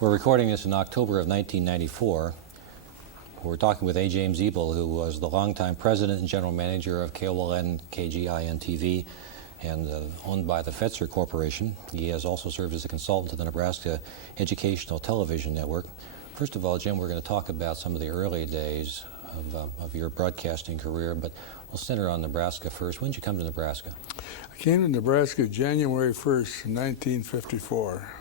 We're recording this in October of 1994. We're talking with A. James Ebel, who was the longtime president and general manager of KOLN KGIN-TV and owned by the Fetzer Corporation. He has also served as a consultant to the Nebraska Educational Television Network. First of all, Jim, we're going to talk about some of the early days of your broadcasting career, but we'll center on Nebraska first. When did you come to Nebraska? I came to Nebraska January 1st, 1954.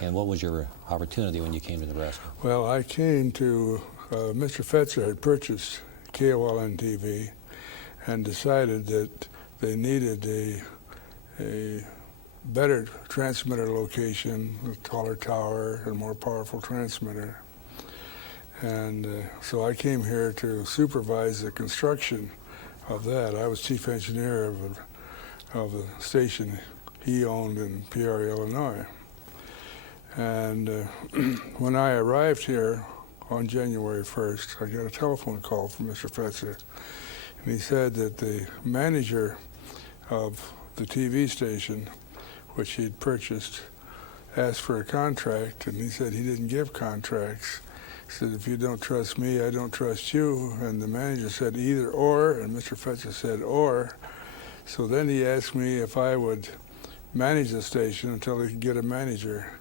And what was your opportunity when you came to Nebraska? Well, I came to, Mr. Fetzer had purchased KOLN TV and decided that they needed a better transmitter location, a taller tower, and more powerful transmitter. And so I came here to supervise the construction of that. I was chief engineer of a station he owned in Peoria, Illinois. And when I arrived here on January 1st, I got a telephone call from Mr. Fetzer, and he said that the manager of the TV station, which he'd purchased, asked for a contract, and he said he didn't give contracts. He said, if you don't trust me, I don't trust you. And the manager said either or, and Mr. Fetzer said or. So then he asked me if I would manage the station until he could get a manager.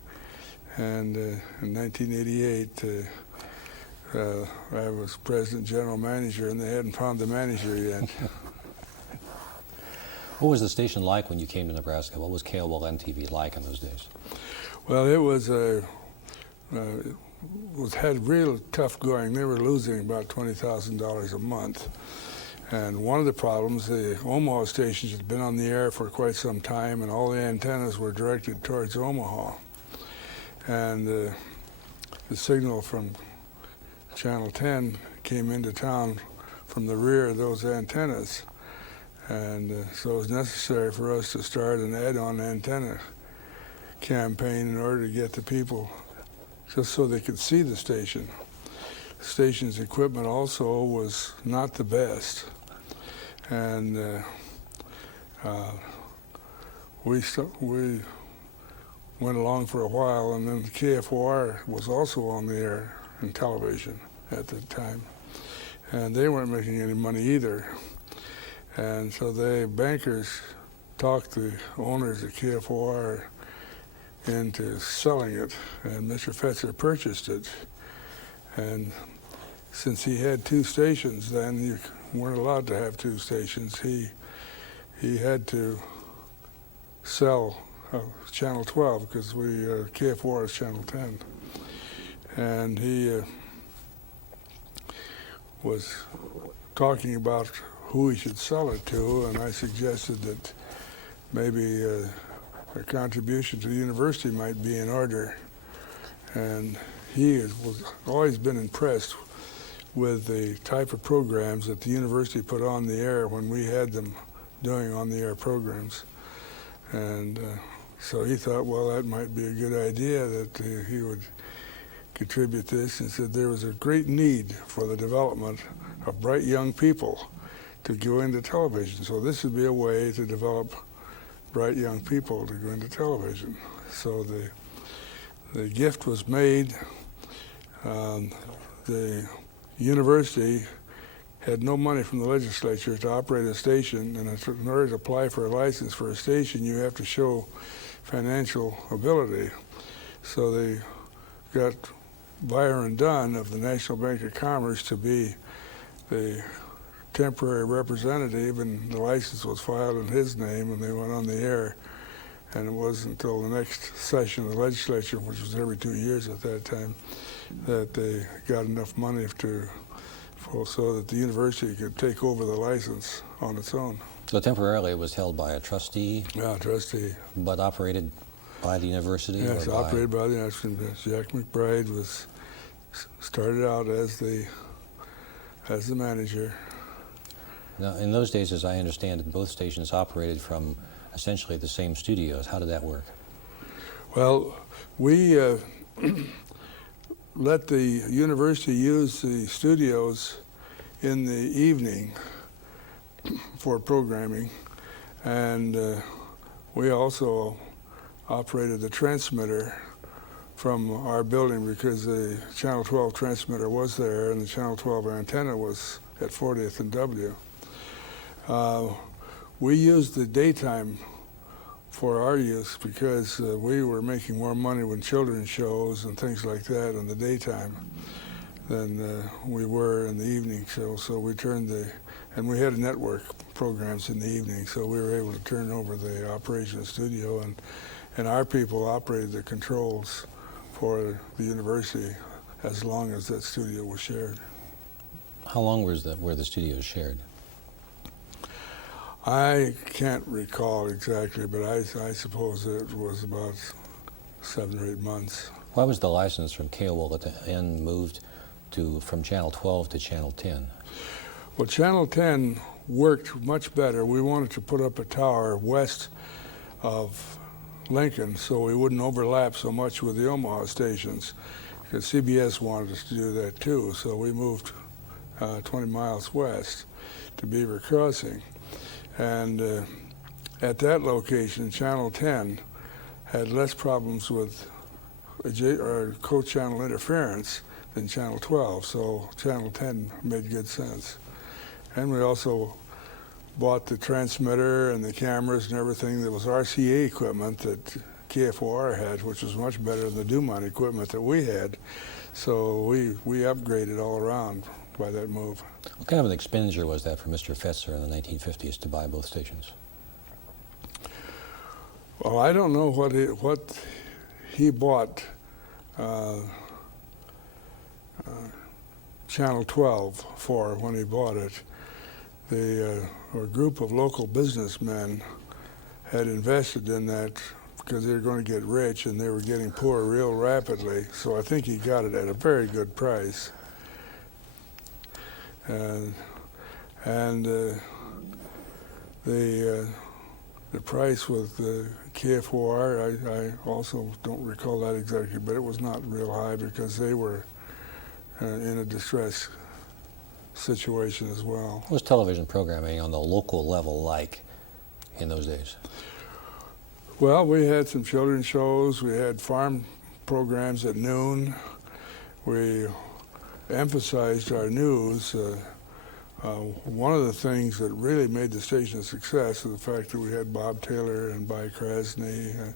And in 1988, I was president general manager, and they hadn't found the manager yet. What was the station like when you came to Nebraska? What was KOLN TV like in those days? Well, it was had real tough going. They were losing about $20,000 a month. And one of the problems, the Omaha stations had been on the air for quite some time, and all the antennas were directed towards Omaha. And the signal from Channel 10 came into town from the rear of those antennas. And so it was necessary for us to start an add-on antenna campaign in order to get the people just so they could see the station. The station's equipment also was not the best. And we went along for a while, and then KFOR was also on the air in television at the time. And they weren't making any money either. And so the bankers talked the owners of KFOR into selling it, and Mr. Fetzer purchased it. And since he had two stations then, you weren't allowed to have two stations. He had to sell Channel 12 because KFOR is Channel 10. And he was talking about who he should sell it to, and I suggested that maybe a contribution to the university might be in order. And he was always been impressed with the type of programs that the university put on the air when we had them doing on-the-air programs. And so he thought, well, that might be a good idea that he would contribute this, and said there was a great need for the development of bright young people to go into television. So this would be a way to develop bright young people to go into television. So the gift was made. The university had no money from the legislature to operate a station, and in order to apply for a license for a station, you have to show financial ability. So they got Byron Dunn of the National Bank of Commerce to be the temporary representative, and the license was filed in his name, and they went on the air. And it wasn't until the next session of the legislature, which was every 2 years at that time, that they got enough money so that the university could take over the license on its own. So temporarily it was held by a trustee? Yeah, trustee. But operated by the university? Yes, operated by the university. Jack McBride started out as the manager. Now, in those days, as I understand it, both stations operated from essentially the same studios. How did that work? Well, we let the university use the studios in the evening for programming, and we also operated the transmitter from our building because the Channel 12 transmitter was there and the Channel 12 antenna was at 40th and W. We used the daytime for our use because we were making more money with children's shows and things like that in the daytime than we were in the evening show. So we turned and we had network programs in the evening, so we were able to turn over the operations studio, and our people operated the controls for the university as long as that studio was shared. How long were the studios shared? I can't recall exactly, but I suppose it was about 7 or 8 months. Why was the license from KOL at the end moved from Channel 12 to Channel 10? Well, Channel 10 worked much better. We wanted to put up a tower west of Lincoln so we wouldn't overlap so much with the Omaha stations, because CBS wanted us to do that too. So we moved 20 miles west to Beaver Crossing. And at that location, Channel 10 had less problems with co-channel interference than Channel 12, so Channel 10 made good sense. And we also bought the transmitter and the cameras and everything that was RCA equipment that KFOR had, which was much better than the Dumont equipment that we had. So we upgraded all around by that move. What kind of an expenditure was that for Mr. Fetzer in the 1950s to buy both stations? Well, I don't know what he bought Channel 12 for when he bought it. A group of local businessmen had invested in that because they were going to get rich and they were getting poor real rapidly. So I think he got it at a very good price. And the price with the KFOR, I also don't recall that exactly, but it was not real high because they were in a distress situation as well. What was television programming on the local level like in those days? Well, we had some children's shows. We had farm programs at noon. We emphasized our news. One of the things that really made the station a success is the fact that we had Bob Taylor and By Krasny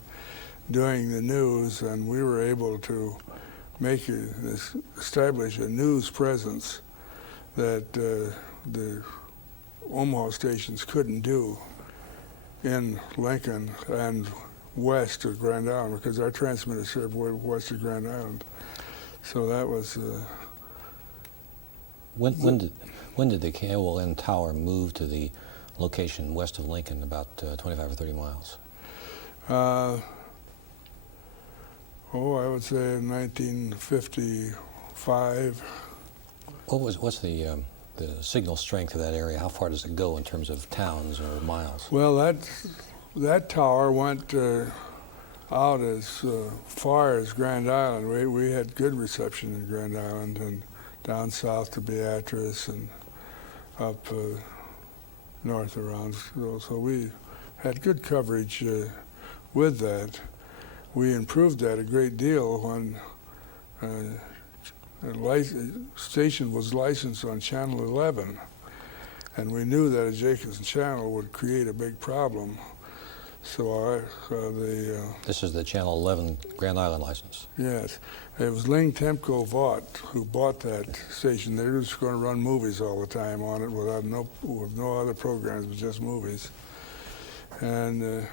doing the news, and we were able to establish a news presence that the Omaha stations couldn't do in Lincoln and west of Grand Island, because our transmitter served west of Grand Island. So that was. When did the KOLN tower move to the location west of Lincoln, about 25 or 30 miles? I would say in 1955. What's the signal strength of that area? How far does it go in terms of towns or miles? Well, that tower went out as far as Grand Island. We had good reception in Grand Island and down south to Beatrice and up north around. So we had good coverage with that. We improved that a great deal when a station was licensed on Channel 11, and we knew that a Jacobson channel would create a big problem. So This is the Channel 11 Grand Island license. Yes, it was Ling Temco Vaught who bought that station. They were just going to run movies all the time on it with no other programs but just movies. And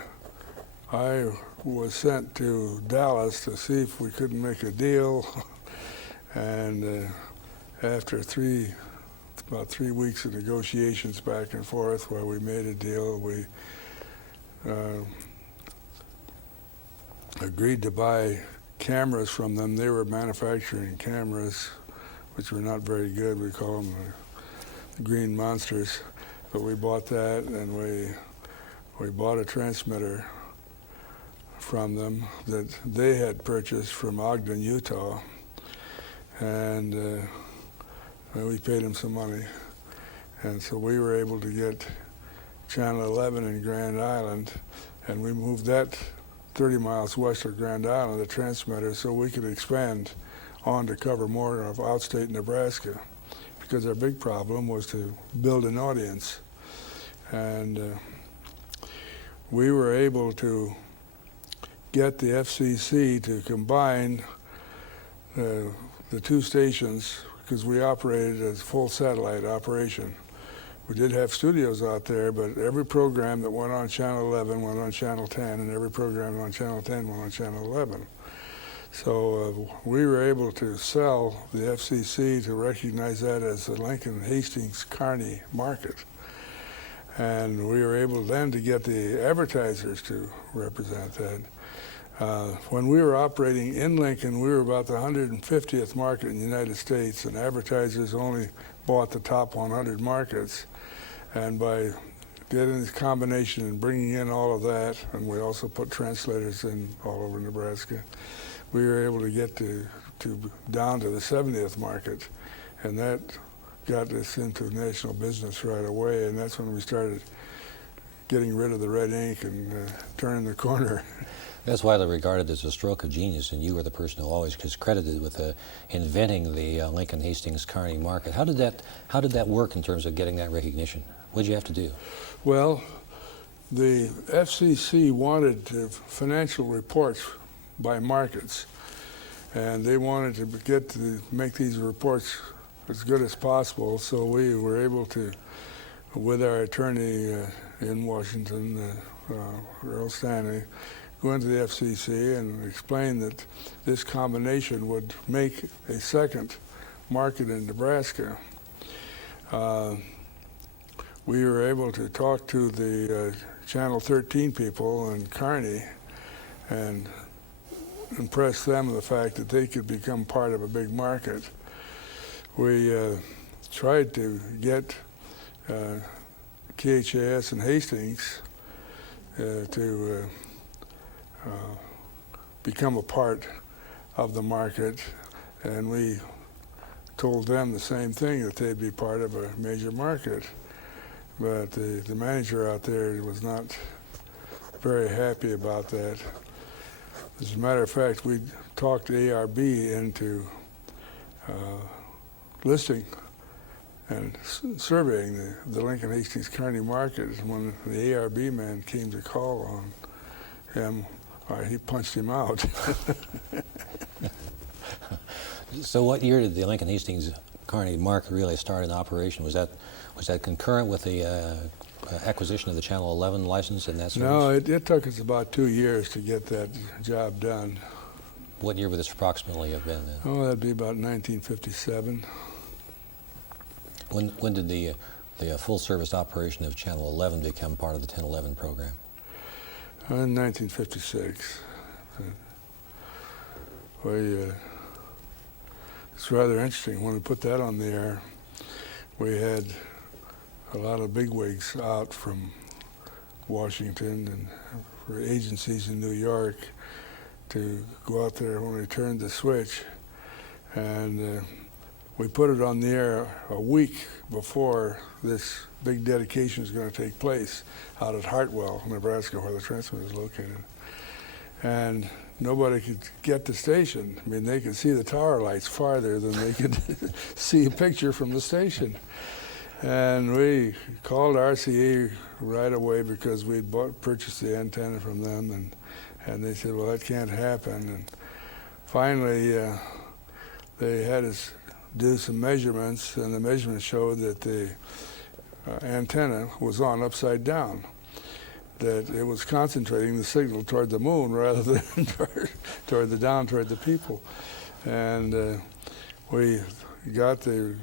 I was sent to Dallas to see if we couldn't make a deal. And after about 3 weeks of negotiations back and forth where we made a deal, we agreed to buy cameras from them. They were manufacturing cameras, which were not very good. We call them the green monsters. But we bought that, and we bought a transmitter from them that they had purchased from Ogden, Utah. And we paid them some money. And so we were able to get Channel 11 in Grand Island, and we moved that 30 miles west of Grand Island, the transmitter, so we could expand on to cover more of outstate Nebraska, because our big problem was to build an audience. And we were able to get the FCC to combine the two stations, because we operated as full satellite operation. We did have studios out there, but every program that went on Channel 11 went on Channel 10, and every program on Channel 10 went on Channel 11. So we were able to sell the FCC to recognize that as the Lincoln Hastings Kearney market. And we were able then to get the advertisers to represent that. When we were operating in Lincoln, we were about the 150th market in the United States, and advertisers only bought the top 100 markets. And by getting this combination and bringing in all of that, and we also put translators in all over Nebraska, we were able to get to down to the 70th market, and that got us into national business right away. And that's when we started getting rid of the red ink and turning the corner. That's why they're regarded as a stroke of genius, and you were the person who always is credited with inventing the Lincoln Hastings Kearney market. How did that work in terms of getting that recognition? What did you have to do? Well, the FCC wanted financial reports by markets, and they wanted to make these reports as good as possible. So we were able to, with our attorney in Washington, Earl Stanley, go into the FCC and explain that this combination would make a second market in Nebraska. We were able to talk to the Channel 13 people in Kearney and impress them with the fact that they could become part of a big market. We tried to get KHAS in Hastings to become a part of the market, and we told them the same thing, that they'd be part of a major market. But the manager out there was not very happy about that. As a matter of fact, we talked ARB into listing and surveying the Lincoln Hastings Kearney market. When the ARB man came to call on him, he punched him out. So what year did the Lincoln Hastings Kearney market really start in operation? Was that concurrent with the acquisition of the Channel 11 license and that service? No, it took us about 2 years to get that job done. What year would this approximately have been then? Oh, that'd be about 1957. When did the full service operation of Channel 11 become part of the 1011 program? In 1956. It's rather interesting. When we put that on the air, we had a lot of bigwigs out from Washington and for agencies in New York to go out there when we turned the switch. And we put it on the air a week before this big dedication is going to take place out at Hartwell, Nebraska, where the transmitter is located. And nobody could get the station. I mean, they could see the tower lights farther than they could see a picture from the station. And we called RCA right away because we'd purchased the antenna from them, and they said, well, that can't happen. And finally, they had us do some measurements, and the measurements showed that the antenna was on upside down, that it was concentrating the signal toward the moon rather than toward the people. And we got the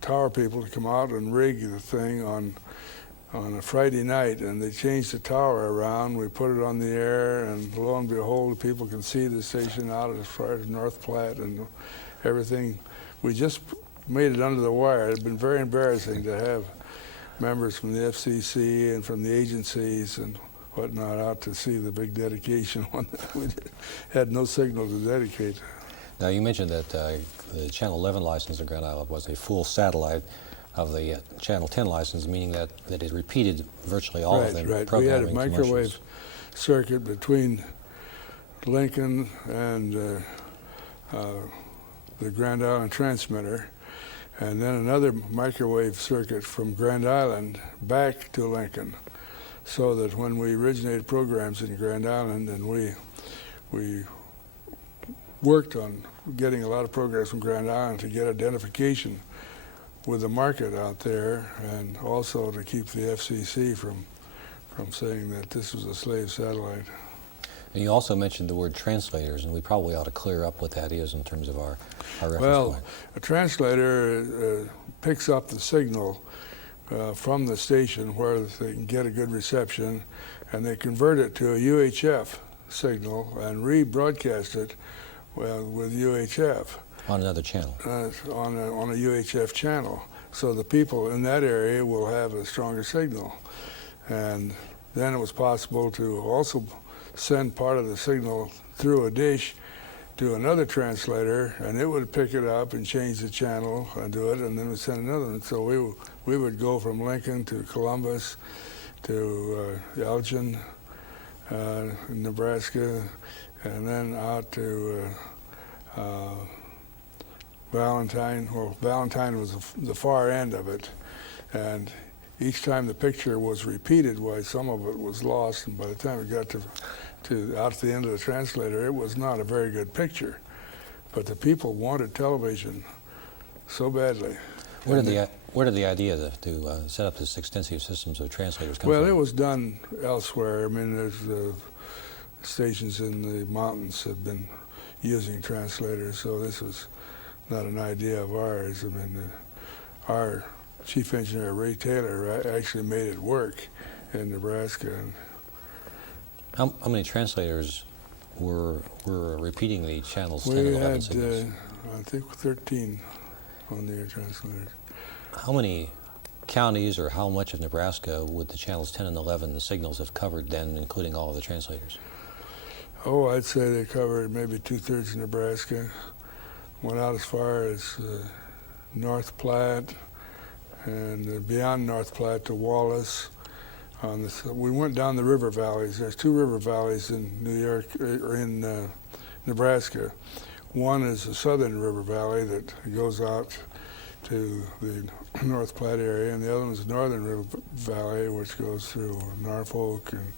tower people to come out and rig the thing on a Friday night, and they changed the tower around. We put it on the air, and lo and behold, people can see the station out as far as North Platte and everything. We just made it under the wire. It had been very embarrassing to have members from the FCC and from the agencies and whatnot out to see the big dedication when we had no signal to dedicate. Now, you mentioned that the Channel 11 license in Grand Island was a full satellite of the Channel 10 license, meaning that it repeated virtually all of the Right. programming We had a microwave commercials. circuit between Lincoln and the Grand Island transmitter, and then another microwave circuit from Grand Island back to Lincoln, so that when we originated programs in Grand Island, and we worked on getting a lot of programs from Grand Island to get identification with the market out there, and also to keep the FCC from saying that this was a slave satellite. And you also mentioned the word translators, and we probably ought to clear up what that is in terms of our reference Well, point. a translator picks up the signal from the station where they can get a good reception, and they convert it to a UHF signal and rebroadcast it with UHF. On another channel. On a UHF channel. So the people in that area will have a stronger signal. And then it was possible to also send part of the signal through a dish to another translator, and it would pick it up and change the channel and do it, and then we'd send another one. So we would go from Lincoln to Columbus to Elgin, Nebraska, and then out to Valentine. Well, Valentine was the far end of it, and each time the picture was repeated, why some of it was lost, and by the time it got to out at the end of the translator, it was not a very good picture. But the people wanted television so badly. Where did the idea to set up this extensive systems of translators come Well, from? it was done elsewhere. I mean, there's stations in the mountains have been using translators, so this was not an idea of ours. I mean, our chief engineer, Ray Taylor, actually made it work in Nebraska. How many translators were repeating the channels 10 and We 11 had, signals? I think, 13 on-the-air translators. How many counties or how much of Nebraska would the channels 10 and 11 the signals have covered then, including all of the translators? Oh, I'd say they covered maybe 2/3 of Nebraska. Went out as far as North Platte, and beyond North Platte to Wallace. We went down the river valleys. There's 2 river valleys in New York, or in Nebraska. One is the southern river valley that goes out to the North Platte area, and the other one is the northern river valley, which goes through Norfolk and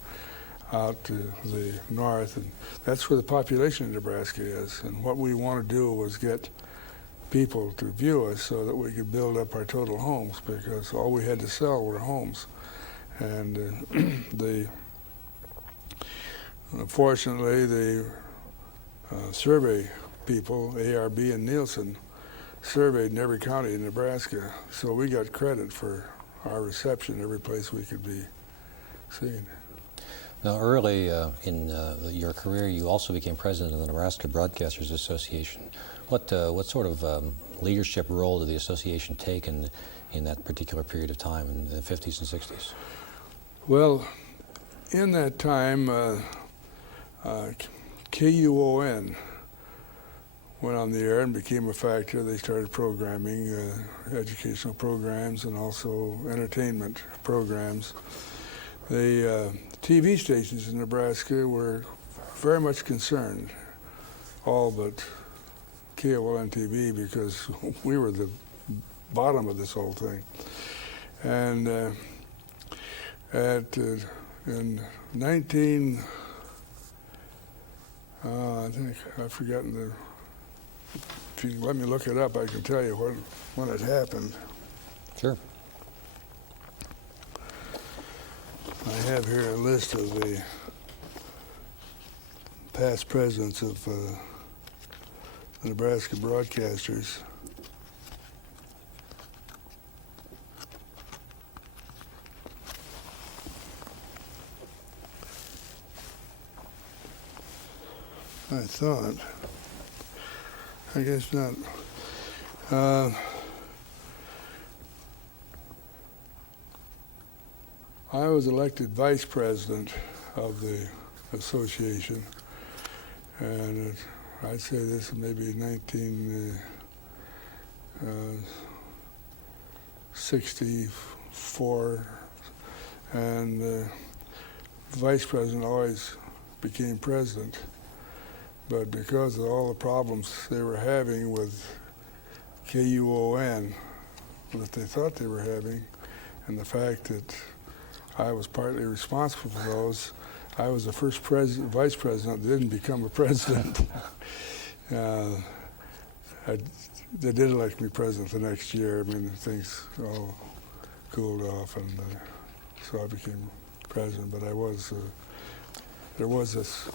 out to the north. And that's where the population in Nebraska is. And what we want to do was get people to view us so that we could build up our total homes, because all we had to sell were homes. And fortunately, the survey people, ARB and Nielsen, surveyed in every county in Nebraska, so we got credit for our reception every place we could be seen. Now, early in your career, you also became president of the Nebraska Broadcasters Association. What sort of leadership role did the association take in that particular period of time in the 50s and 60s? Well, in that time, KUON went on the air and became a factor. They started programming, educational programs and also entertainment programs. The TV stations in Nebraska were very much concerned, all but KOLN TV, because we were the bottom of this whole thing. And in I think I've forgotten the. If you let me look it up, I can tell you when it happened. Sure. I have here a list of the past presidents of the Nebraska broadcasters. I thought. I guess not. I was elected vice president of the association, and I'd say this is maybe 1964, and vice president always became president. But because of all the problems they were having with KUON, that they thought they were having, and the fact that I was partly responsible for those, I was the first vice president that didn't become a president. They did elect me president the next year. I mean, things all cooled off, and so I became president. But there was this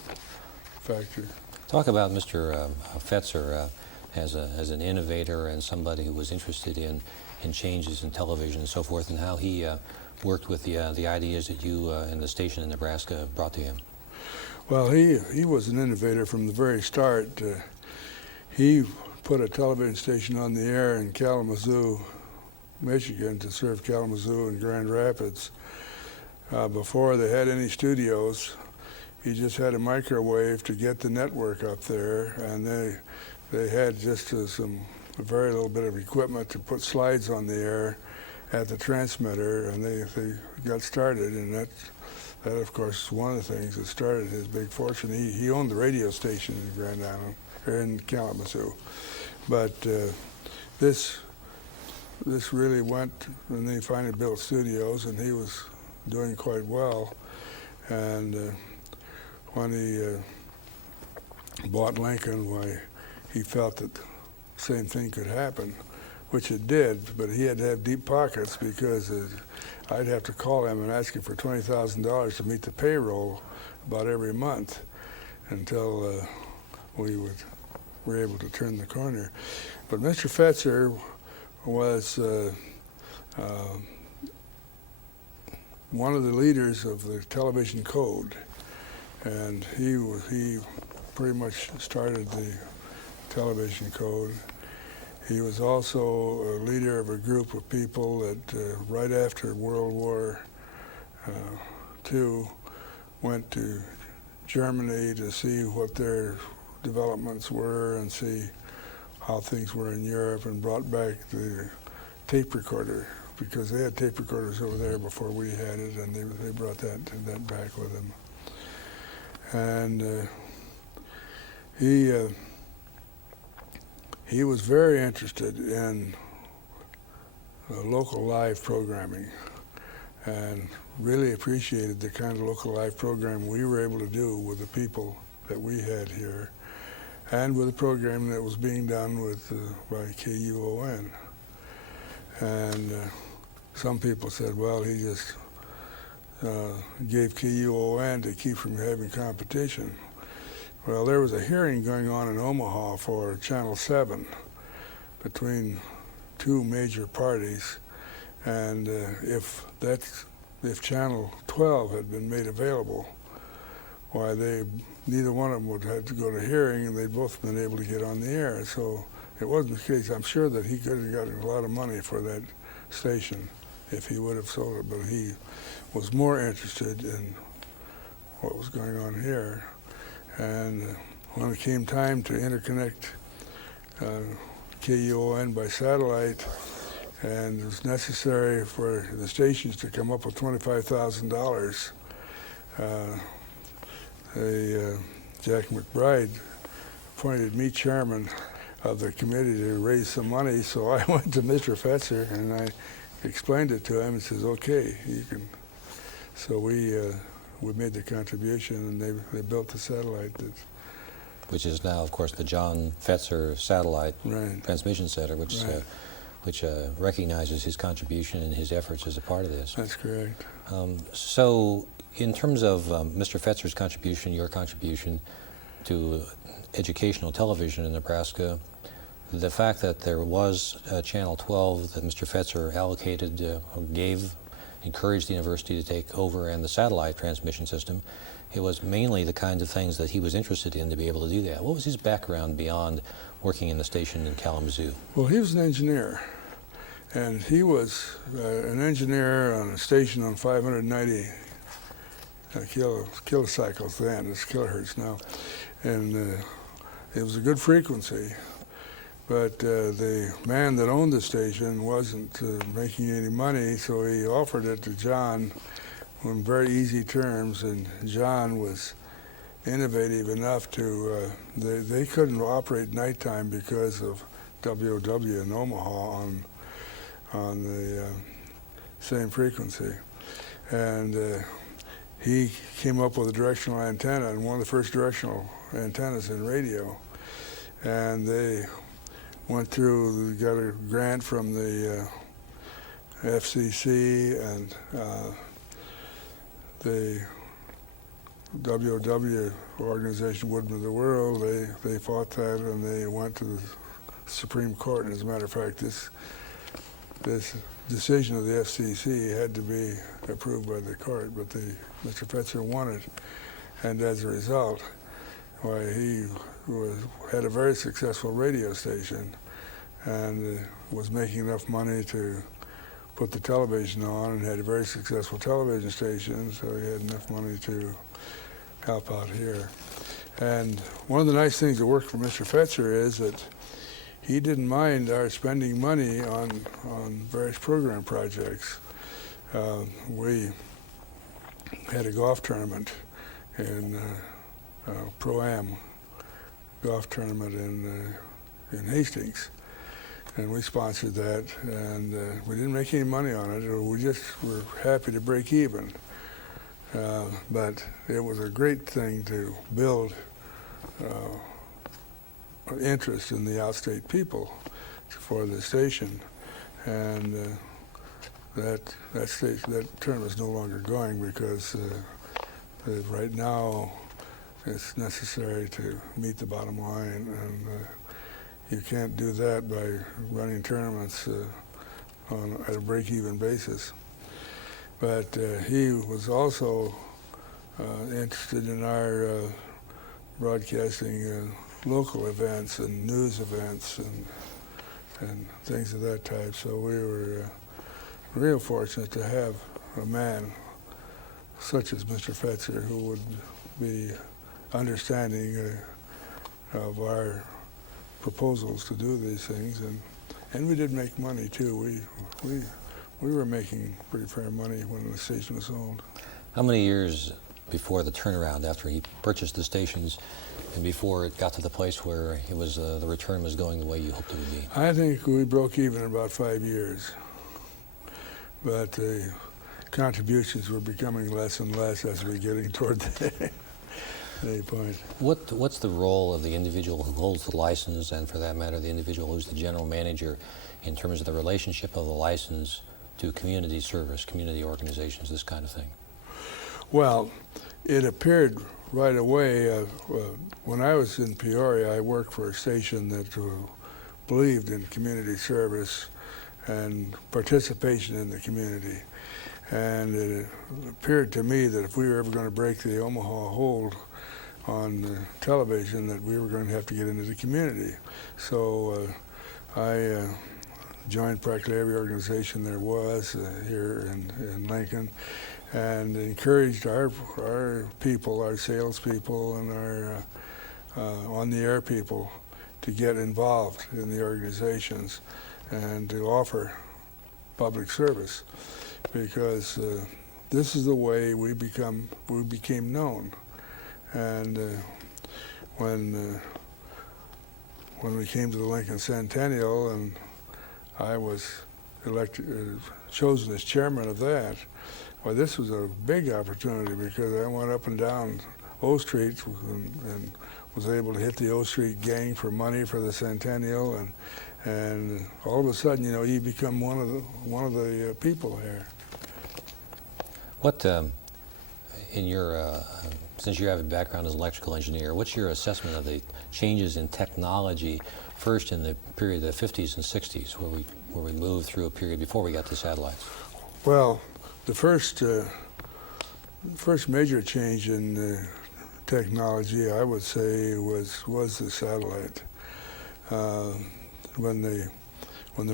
factor. Talk about Mr. Fetzer as an innovator and somebody who was interested in changes in television and so forth, and how he worked with the ideas that you and the station in Nebraska brought to him. Well, he was an innovator from the very start. He put a television station on the air in Kalamazoo, Michigan, to serve Kalamazoo and Grand Rapids. Before they had any studios, he just had a microwave to get the network up there, and they had just a very little bit of equipment to put slides on the air at the transmitter, and they got started, and that of course is one of the things that started his big fortune. He owned the radio station in Grand Island, or in Kalamazoo, but this really went, and they finally built studios, and he was doing quite well. And when he bought Lincoln, why, he felt that the same thing could happen, which it did, but he had to have deep pockets, because I'd have to call him and ask him for $20,000 to meet the payroll about every month until we were able to turn the corner. But Mr. Fetzer was one of the leaders of the television code, and he pretty much started the television code. He was also a leader of a group of people that right after World War II went to Germany to see what their developments were and see how things were in Europe, and brought back the tape recorder, because they had tape recorders over there before we had it, and they brought that back with them. And he was very interested in local live programming, and really appreciated the kind of local live program we were able to do with the people that we had here, and with the program that was being done by KUON. And some people said, well, he just gave KUON to keep from having competition. Well, there was a hearing going on in Omaha for Channel 7 between two major parties, and if Channel 12 had been made available, why, neither one of them would have to go to hearing, and they'd both been able to get on the air. So it wasn't the case. I'm sure that he could have gotten a lot of money for that station if he would have sold it, but he was more interested in what was going on here. And when it came time to interconnect KUON by satellite, and it was necessary for the stations to come up with $25,000, Jack McBride appointed me chairman of the committee to raise some money. So I went to Mr. Fetzer and I explained it to him, and says, okay, you can. So we made the contribution, and they built the satellite. Which is now, of course, the John Fetzer Satellite Transmission Center, which recognizes his contribution and his efforts as a part of this. That's correct. So in terms of Mr. Fetzer's contribution, your contribution to educational television in Nebraska, the fact that there was Channel 12 that Mr. Fetzer allocated, encouraged the university to take over, and the satellite transmission system, it was mainly the kinds of things that he was interested in to be able to do that. What was his background beyond working in the station in Kalamazoo? Well, he was an engineer, and he was an engineer on a station on 590 kilocycles then. It's kilohertz now, and it was a good frequency. But the man that owned the station wasn't making any money, so he offered it to John on very easy terms, and John was innovative enough to, they couldn't operate nighttime because of WOW in Omaha on the same frequency. And he came up with a directional antenna, and one of the first directional antennas in radio. And they went through, got a grant from the FCC and the WOW organization, Woodman of the World. They fought that, and they went to the Supreme Court. And as a matter of fact, this decision of the FCC had to be approved by the court, but Mr. Fetzer won it, and as a result, why he had a very successful radio station, and was making enough money to put the television on, and had a very successful television station, so he had enough money to help out here. And one of the nice things that worked for Mr. Fetzer is that he didn't mind our spending money on various program projects. We had a golf tournament in Pro-Am golf tournament in Hastings, and we sponsored that, and we didn't make any money on it. We just were happy to break even. But it was a great thing to build interest in the outstate people for the station, and that tournament is no longer going because right now it's necessary to meet the bottom line, and you can't do that by running tournaments at a break-even basis. But he was also interested in our broadcasting local events and news events and things of that type. So we were real fortunate to have a man such as Mr. Fetzer, who would be understanding of our proposals to do these things, and we did make money too. We were making pretty fair money when the station was sold. How many years before the turnaround, after he purchased the stations, and before it got to the place where it was the return was going the way you hoped it would be? I think we broke even in about 5 years, but the contributions were becoming less and less as we were getting toward the point. What's the role of the individual who holds the license, and for that matter, the individual who's the general manager, in terms of the relationship of the license to community service, community organizations, this kind of thing? Well, it appeared right away. When I was in Peoria, I worked for a station that believed in community service and participation in the community. And it appeared to me that if we were ever going to break the Omaha hold on television, that we were going to have to get into the community. So I joined practically every organization there was here in Lincoln, and encouraged our people, our salespeople, and our on-the-air people to get involved in the organizations and to offer public service, because this is the way we became known. And when we came to the Lincoln Centennial, and I was chosen as chairman of that, well, this was a big opportunity, because I went up and down O Street and was able to hit the O Street gang for money for the Centennial, and all of a sudden, you become one of the people here. What, in your, since you have a background as an electrical engineer, what's your assessment of the changes in technology, first in the period of the 50s and 60s, where we moved through a period before we got to satellites? Well, the first major change in technology, I would say, was the satellite. When the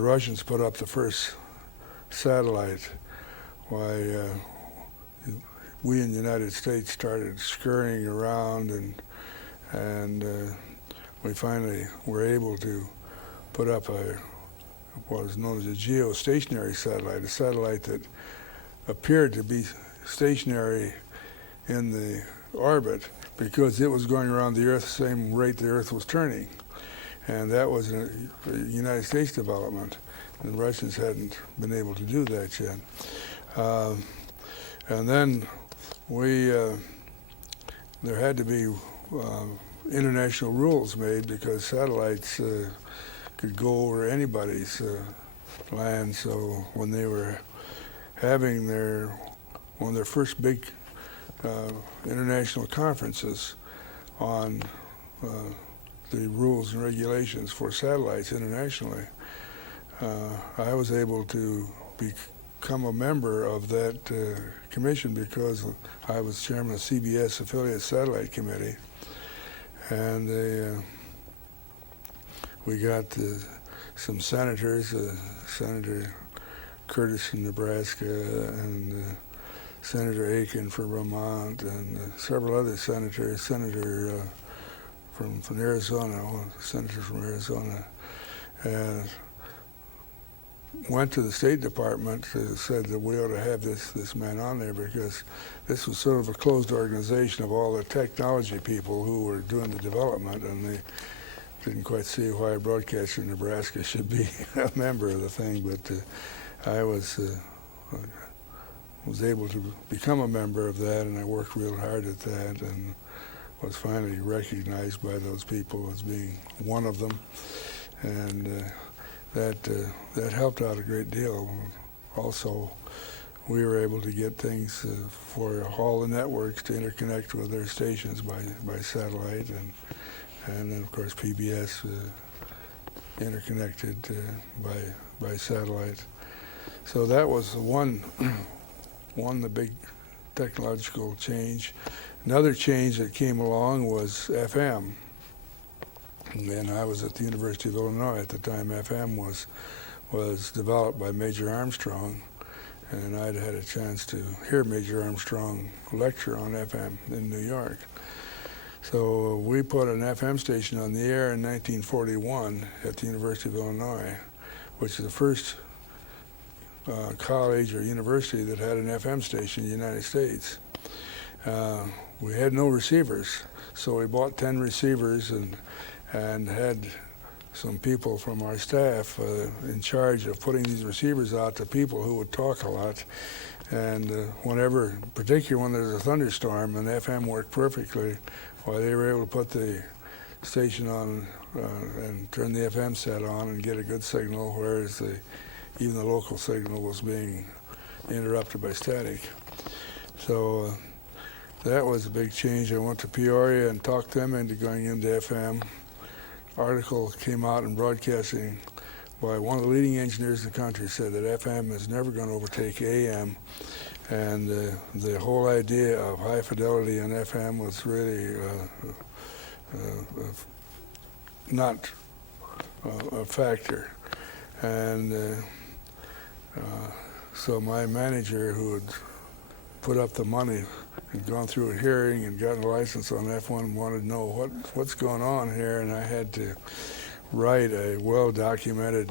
Russians put up the first satellite, why we in the United States started scurrying around, and we finally were able to put up what was known as a geostationary satellite, a satellite that appeared to be stationary in the orbit because it was going around the Earth the same rate the Earth was turning. And that was a United States development. The Russians hadn't been able to do that yet. And then there had to be international rules made because satellites could go over anybody's land. So when they were having one of their first big international conferences on the rules and regulations for satellites internationally, I was able to become a member of that commission because I was chairman of CBS Affiliate Satellite Committee, and we got some senators, Senator Curtis from Nebraska and Senator Aiken from Vermont and several other senators, Senator from Arizona, one of the senators from Arizona, and went to the State Department, said that we ought to have this man on there because this was sort of a closed organization of all the technology people who were doing the development, and they didn't quite see why a broadcaster in Nebraska should be a member of the thing, but I was able to become a member of that, and I worked real hard at that, and was finally recognized by those people as being one of them, and that helped out a great deal. Also, we were able to get things for all the networks to interconnect with their stations by satellite, and then of course PBS interconnected by satellite. So that was the big technological change. Another change that came along was FM. And I was at the University of Illinois at the time FM was developed by Major Armstrong, and I'd had a chance to hear Major Armstrong lecture on FM in New York. So we put an FM station on the air in 1941 at the University of Illinois, which is the first college or university that had an FM station in the United States. We had no receivers, so we bought 10 receivers and had some people from our staff in charge of putting these receivers out to people who would talk a lot. And whenever, particularly when there's a thunderstorm and FM worked perfectly, they were able to put the station on and turn the FM set on and get a good signal, whereas even the local signal was being interrupted by static. So that was a big change. I went to Peoria and talked them into going into FM. Article came out in broadcasting by one of the leading engineers in the country, said that FM is never going to overtake AM, and the whole idea of high fidelity on FM was really not a factor. And so my manager, who had put up the money and gone through a hearing and gotten a license on F1, wanted to know what's going on here, and I had to write a well-documented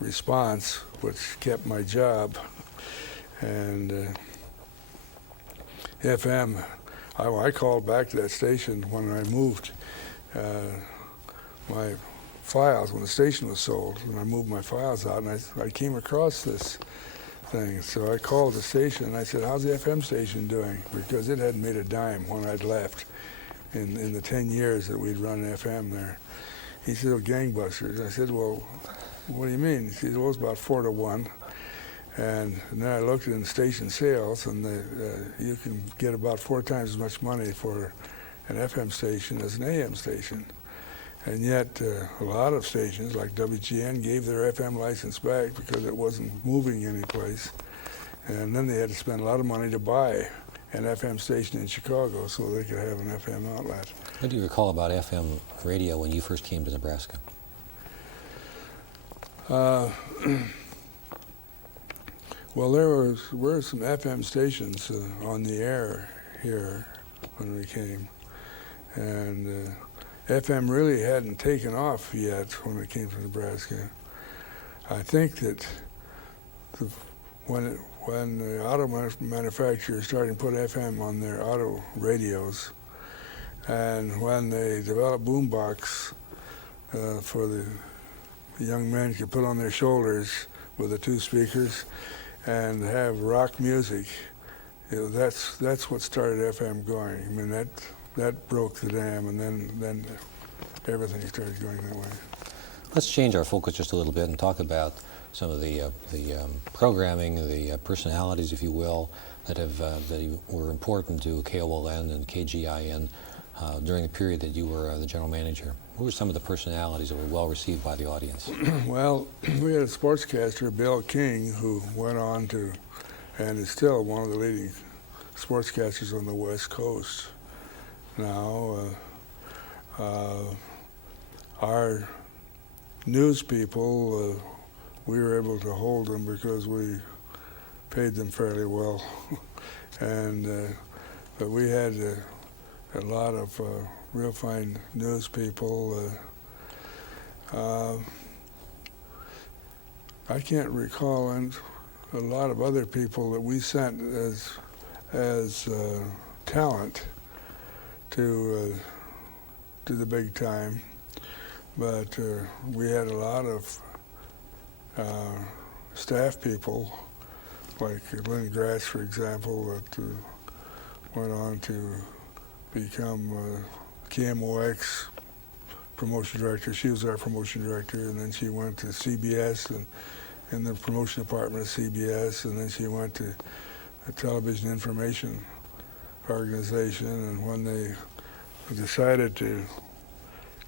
response, which kept my job. And FM, I called back to that station when I moved my files, when the station was sold, and I moved my files out, and I came across this thing. So I called the station and I said, how's the FM station doing? Because it hadn't made a dime when I'd left in the 10 years that we'd run FM there. He said, oh, gangbusters. I said, well, what do you mean? He said, well, it's about 4 to 1. And then I looked at the station sales, and you can get about 4 times as much money for an FM station as an AM station. And yet, a lot of stations, like WGN, gave their FM license back because it wasn't moving anyplace. And then they had to spend a lot of money to buy an FM station in Chicago so they could have an FM outlet. What do you recall about FM radio when you first came to Nebraska? Well, there were some FM stations on the air here when we came. And FM really hadn't taken off yet when it came to Nebraska. I think that when when the auto manufacturers started to put FM on their auto radios, and when they developed boombox for the young men could put on their shoulders with the two speakers and have rock music. That's what started FM going. I mean, that broke the dam, and then everything started going that way. Let's change our focus just a little bit and talk about some of the programming, the personalities, if you will, that were important to KOLN and KGIN during the period that you were the general manager. Who were some of the personalities that were well received by the audience? Well, we had a sportscaster, Bill King, who went on to, and is still one of the leading sportscasters on the West Coast. Now, our news people, we were able to hold them because we paid them fairly well, and but we had a lot of real fine news people. I can't recall a lot of other people that we sent as talent to the big time, but we had a lot of staff people, like Lynn Gratz, for example, that went on to become KMOX promotion director. She was our promotion director, and then she went to CBS and in the promotion department of CBS, and then she went to a television information organization. And when they decided to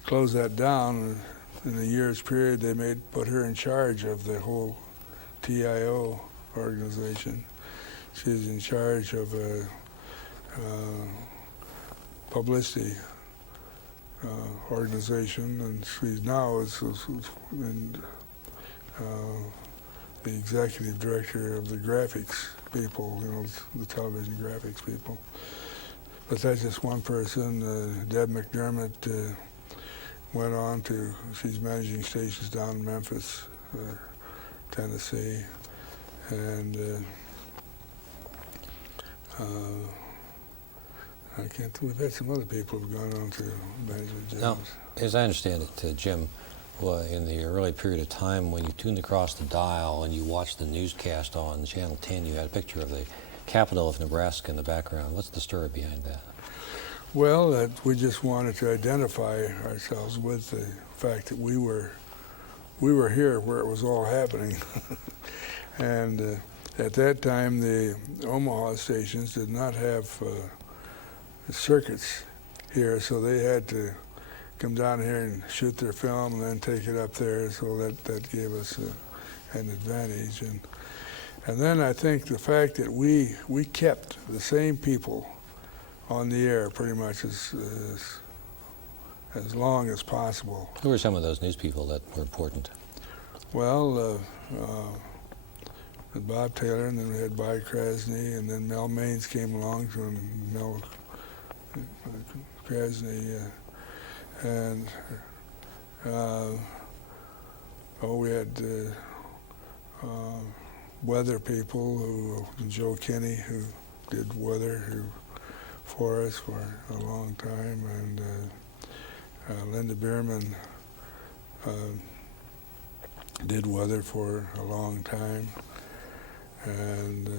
close that down, in a year's period, they put her in charge of the whole TIO organization. She's in charge of a publicity organization, and she now is the executive director of the graphics people, the television graphics people. But that's just one person. Deb McDermott went on to, she's managing stations down in Memphis, Tennessee, and we've had some other people who've gone on to management jobs. Now, as I understand it, Jim, in the early period of time when you tuned across the dial and you watched the newscast on Channel 10, you had a picture of the capital of Nebraska in the background. What's the story behind that? Well, we just wanted to identify ourselves with the fact that we were here where it was all happening. And at that time, the Omaha stations did not have circuits here, so they had to come down here and shoot their film and then take it up there, so that gave us an advantage. And then I think the fact that we kept the same people on the air pretty much as long as possible. Who were some of those news people that were important? Well, Bob Taylor, and then we had Bob Krasny, and then Mel Maines came along, and Mel Krasny, and we had weather people, Joe Kinney, who did weather for us for a long time, and Linda Bierman did weather for a long time, and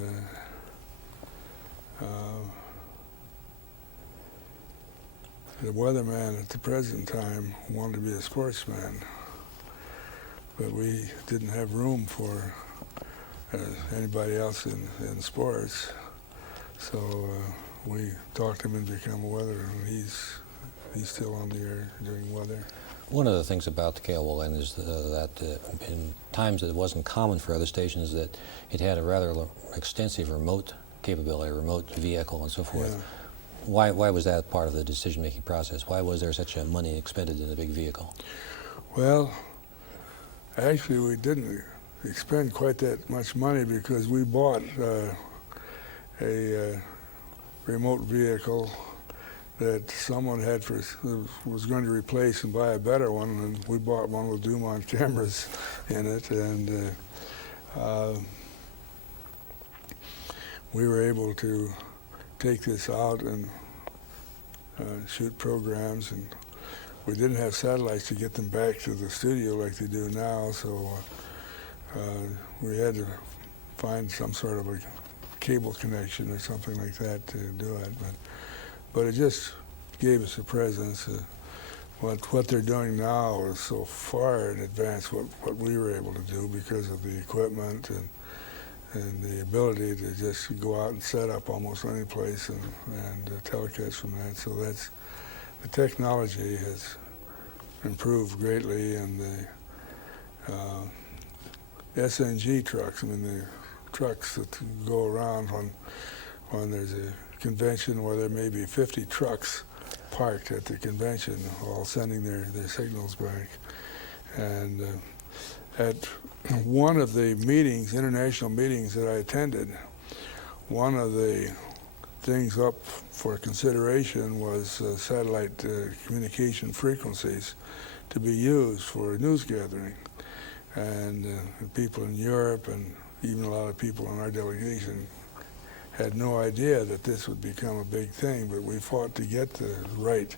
the weatherman at the present time wanted to be a sportsman, but we didn't have room for anybody else in sports, so we talked him into becoming a weather, and he's still on the air doing weather. One of the things about the KOLN is that in times that it wasn't common for other stations, that it had a rather extensive remote capability, remote vehicle and so forth. Yeah. Why was that part of the decision-making process? Why was there such money expended in a big vehicle? Well, actually we didn't expend quite that much money because we bought a remote vehicle that someone was going to replace and buy a better one, and we bought one with Dumont cameras in it, and we were able to take this out and shoot programs, and we didn't have satellites to get them back to the studio like they do now, so we had to find some sort of a cable connection or something like that to do it. But it just gave us a presence. What they're doing now is so far in advance what we were able to do because of the equipment and the ability to just go out and set up almost any place and telecast from that. So that's, the technology has improved greatly, and the SNG trucks, I mean the trucks that go around when there's a convention where there may be 50 trucks parked at the convention, all sending their signals back. And at one of the meetings, international meetings that I attended, one of the things up for consideration was satellite communication frequencies to be used for news gathering. And people in Europe and even a lot of people in our delegation had no idea that this would become a big thing, but we fought to get the right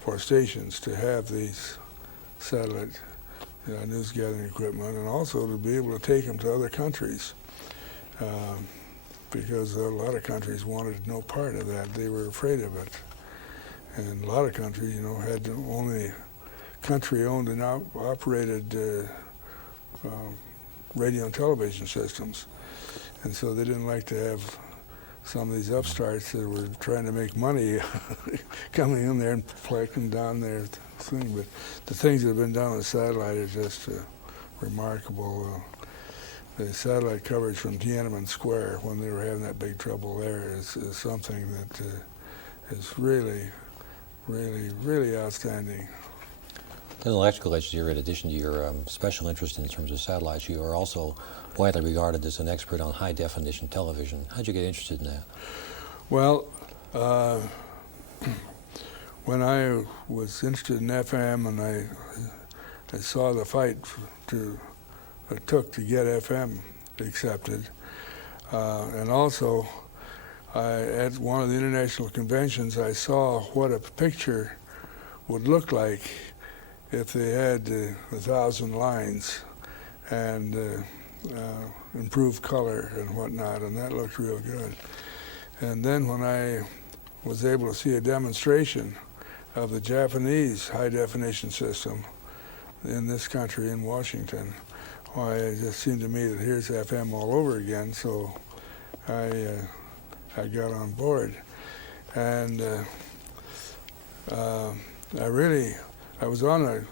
for stations to have these satellite news gathering equipment, and also to be able to take them to other countries, because a lot of countries wanted no part of that. They were afraid of it. And a lot of countries, had only country-owned and operated radio and television systems. And so they didn't like to have some of these upstarts that were trying to make money coming in there and plucking down their thing. But the things that have been done on the satellite are just remarkable. The satellite coverage from Tiananmen Square when they were having that big trouble there is something that is really, really, really outstanding. As an electrical engineer, in addition to your special interest in terms of satellites, you are also widely regarded as an expert on high-definition television. How'd you get interested in that? Well, when I was interested in FM and I saw the fight it took to get FM accepted, and also at one of the international conventions I saw what a picture would look like if they had 1,000 lines and improved color and whatnot, and that looked real good. And then when I was able to see a demonstration of the Japanese high-definition system in this country, in Washington, why, it just seemed to me that here's FM all over again, so I got on board. And I was on a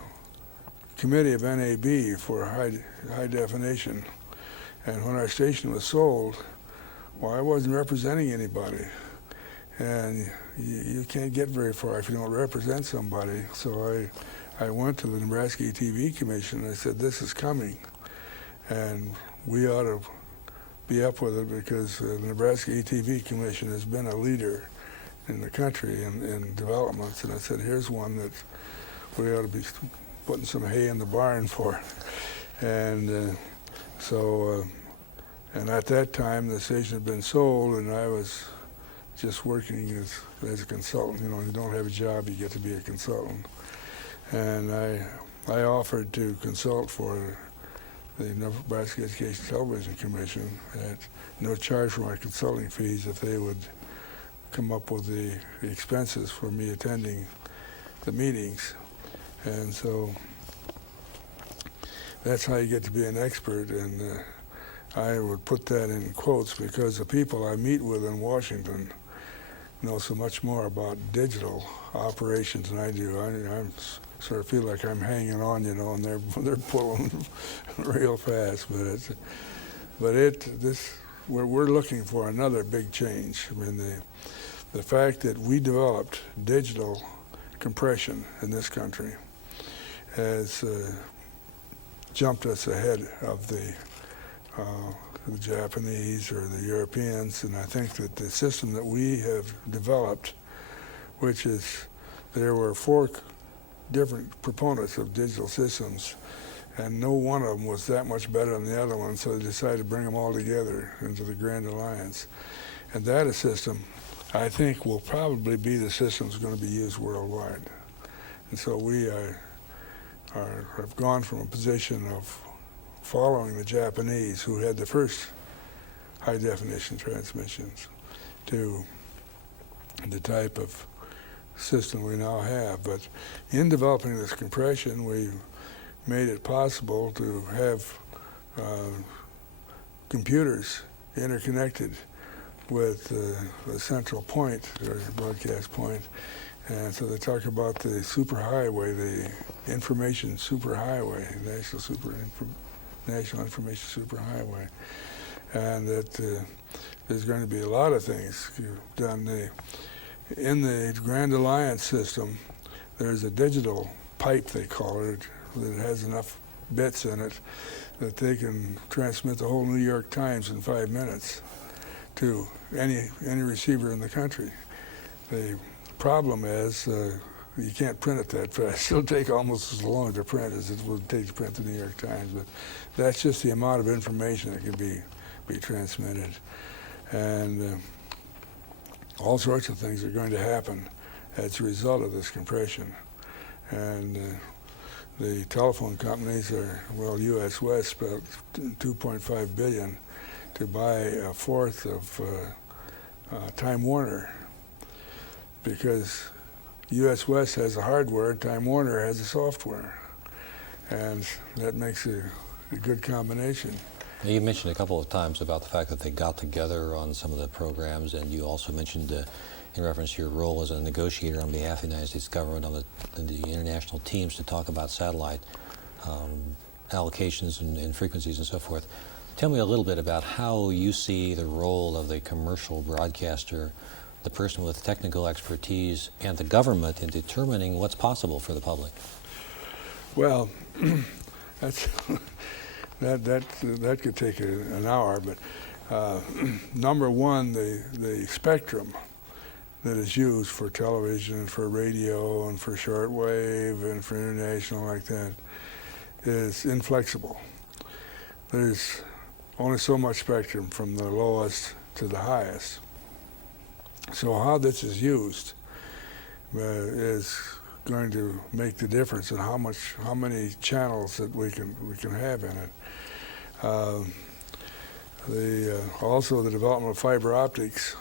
committee of NAB for high definition, and when our station was sold, well, I wasn't representing anybody, and you can't get very far if you don't represent somebody. So I went to the Nebraska ETV Commission and I said, this is coming, and we ought to be up with it because the Nebraska ETV Commission has been a leader in the country in developments, and I said, here's one that we ought to be putting some hay in the barn for. And and at that time the station had been sold, and I was just working as a consultant. You don't have a job, you get to be a consultant. And I offered to consult for the Nebraska Education Television Commission at no charge for my consulting fees if they would come up with the expenses for me attending the meetings. And so that's how you get to be an expert, and I would put that in quotes because the people I meet with in Washington know so much more about digital operations than I do. I sort of feel like I'm hanging on, and they're pulling real fast. We're looking for another big change. I mean, the fact that we developed digital compression in this country has jumped us ahead of the Japanese or the Europeans, and I think that the system that we have developed, which is, there were 4 different proponents of digital systems, and no one of them was that much better than the other one, so they decided to bring them all together into the Grand Alliance. And that system, I think, will probably be the system that's going to be used worldwide. And so we have gone from a position of following the Japanese, who had the first high-definition transmissions, to the type of system we now have. But in developing this compression, we made it possible to have computers interconnected with the central point, or broadcast point. And so they talk about the superhighway, the information superhighway, National Information Superhighway. And that there's going to be a lot of things done. In the Grand Alliance system, there's a digital pipe, they call it, that has enough bits in it that they can transmit the whole New York Times in 5 minutes to any receiver in the country. The problem is you can't print it that fast. It'll take almost as long to print as it will take to print the New York Times, but that's just the amount of information that can be transmitted. And all sorts of things are going to happen as a result of this compression. And the telephone companies are, well, U.S. West spent $2.5 billion to buy a fourth of Time Warner, because U.S. West has the hardware, Time Warner has the software, and that makes a good combination. Now, you mentioned a couple of times about the fact that they got together on some of the programs, and you also mentioned in reference to your role as a negotiator on behalf of the United States government on the international teams to talk about satellite allocations and frequencies and so forth. Tell me a little bit about how you see the role of the commercial broadcaster, the person with technical expertise, and the government in determining what's possible for the public. Well, that could take an hour, but number one, the spectrum that is used for television and for radio and for shortwave and for international like that is inflexible. There's only so much spectrum from the lowest to the highest. So how this is used is going to make the difference in how many channels that we can have in it. Also the development of fiber optics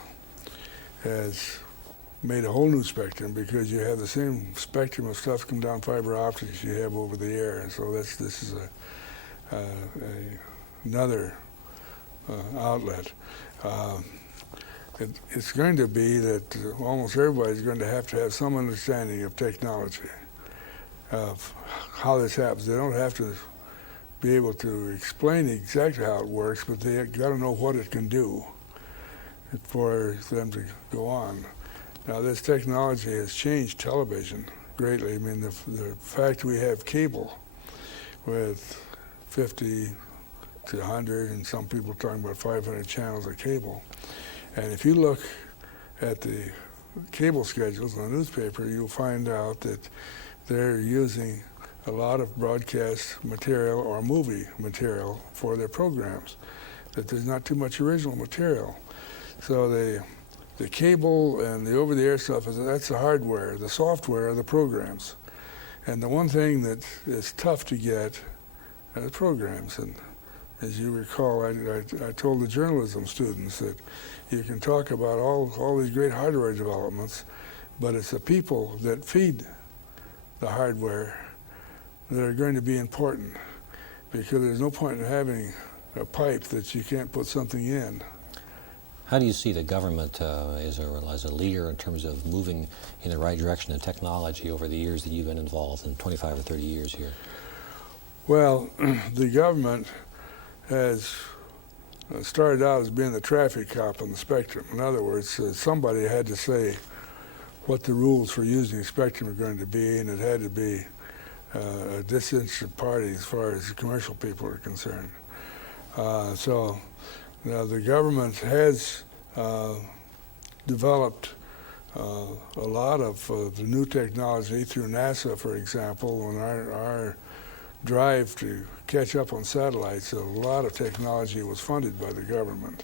has made a whole new spectrum, because you have the same spectrum of stuff come down fiber optics you have over the air, and so this is another outlet. It's going to be that almost everybody's going to have some understanding of technology, of how this happens. They don't have to be able to explain exactly how it works, but they got to know what it can do for them to go on. Now, this technology has changed television greatly. I mean, the fact we have cable with 50 to 100, and some people are talking about 500 channels of cable. And if you look at the cable schedules in the newspaper, you'll find out that they're using a lot of broadcast material or movie material for their programs, that there's not too much original material. So the cable and the over-the-air stuff, that's the hardware. The software are the programs. And the one thing that is tough to get are the programs. And as you recall, I told the journalism students that you can talk about all these great hardware developments, but it's the people that feed the hardware that are going to be important, because there's no point in having a pipe that you can't put something in. How do you see the government as a leader in terms of moving in the right direction in technology over the years that you've been involved, in 25 or 30 years here? Well, the government has started out as being the traffic cop on the spectrum. In other words, somebody had to say what the rules for using spectrum are going to be, and it had to be a disinterested party as far as commercial people are concerned. So now the government has developed a lot of the new technology through NASA, for example, and our drive to catch up on satellites, a lot of technology was funded by the government,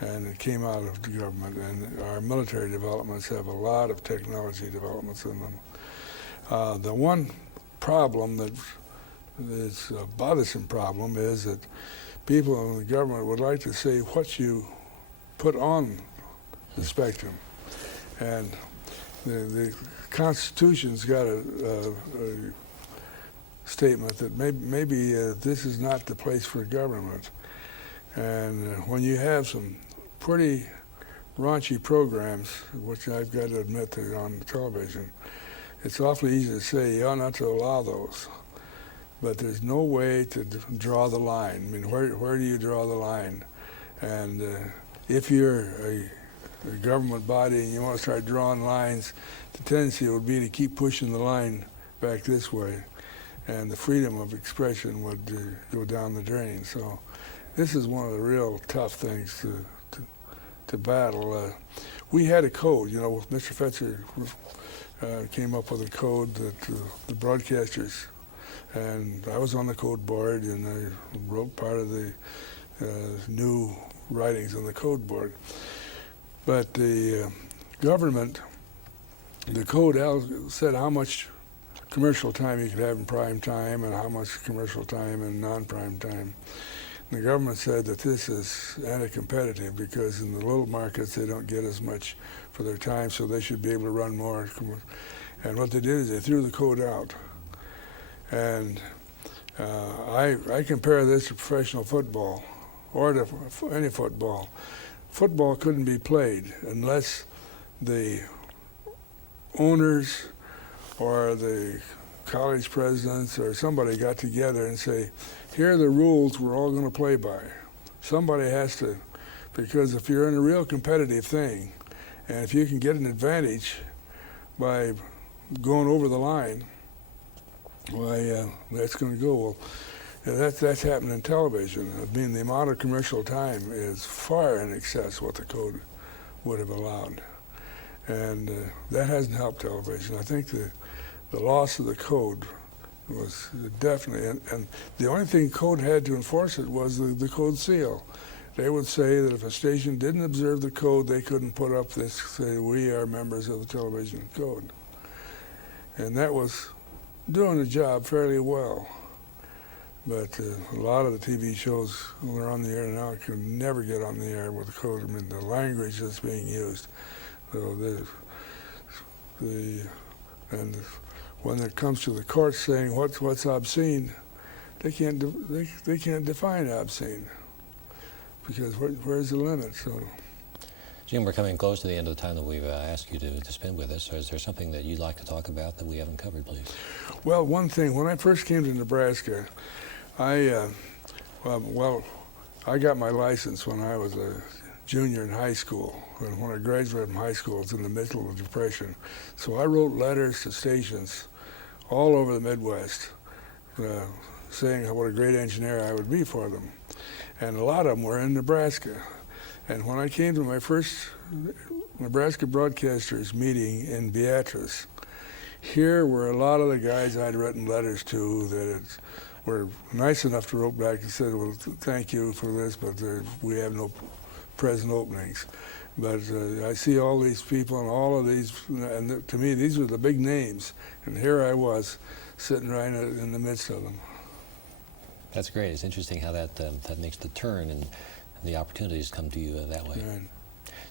and it came out of the government. And our military developments have a lot of technology developments in them. The one problem that's a bothersome problem is that people in the government would like to say what you put on the spectrum. And the Constitution's got a statement that maybe this is not the place for government. And when you have some pretty raunchy programs, which I've got to admit they're on television, it's awfully easy to say you ought not to allow those. But there's no way to draw the line. I mean, where do you draw the line? And if you're a government body and you want to start drawing lines, the tendency would be to keep pushing the line back this way, and the freedom of expression would go down the drain. So this is one of the real tough things to battle. We had a code, you know, Mr. Fetzer came up with a code that the broadcasters, and I was on the code board, and I wrote part of the new writings on the code board. But the government, the code said how much commercial time you could have in prime time and how much commercial time in non-prime time. And the government said that this is anti-competitive because in the little markets they don't get as much for their time, so they should be able to run more. And what they did is they threw the code out. And I compare this to professional football or to any football. Football couldn't be played unless the owners or the college presidents or somebody got together and say, here are the rules we're all going to play by. Somebody has to, because if you're in a real competitive thing, and if you can get an advantage by going over the line, why, that's going to go. Well, that's happened in television. I mean, the amount of commercial time is far in excess what the code would have allowed. And that hasn't helped television. I think the loss of the code was definitely, and the only thing code had to enforce it was the code seal. They would say that if a station didn't observe the code, they couldn't put up this, say, we are members of the television code. And that was doing the job fairly well. But a lot of the TV shows when they're on the air now can never get on the air with the code. I mean, the language that's being used. So and when it comes to the courts saying what's obscene, they can't define obscene because where's the limit? So, Jim, we're coming close to the end of the time that we've asked you to spend with us. So is there something that you'd like to talk about that we haven't covered, please? Well, one thing, when I first came to Nebraska, I got my license when I was a junior in high school. And when I graduated from high school, it was in the middle of the Depression. So I wrote letters to stations all over the Midwest saying what a great engineer I would be for them. And a lot of them were in Nebraska. And when I came to my first Nebraska broadcasters meeting in Beatrice, here were a lot of the guys I'd written letters to that were nice enough to write back and said, well, thank you for this, but we have no present openings. But I see all these people and all of these, and to me, these were the big names. And here I was, sitting right in the midst of them. That's great. It's interesting how that makes the turn and the opportunities come to you that way. Right.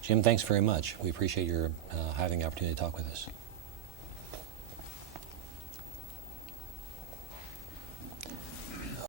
Jim, thanks very much. We appreciate your having the opportunity to talk with us.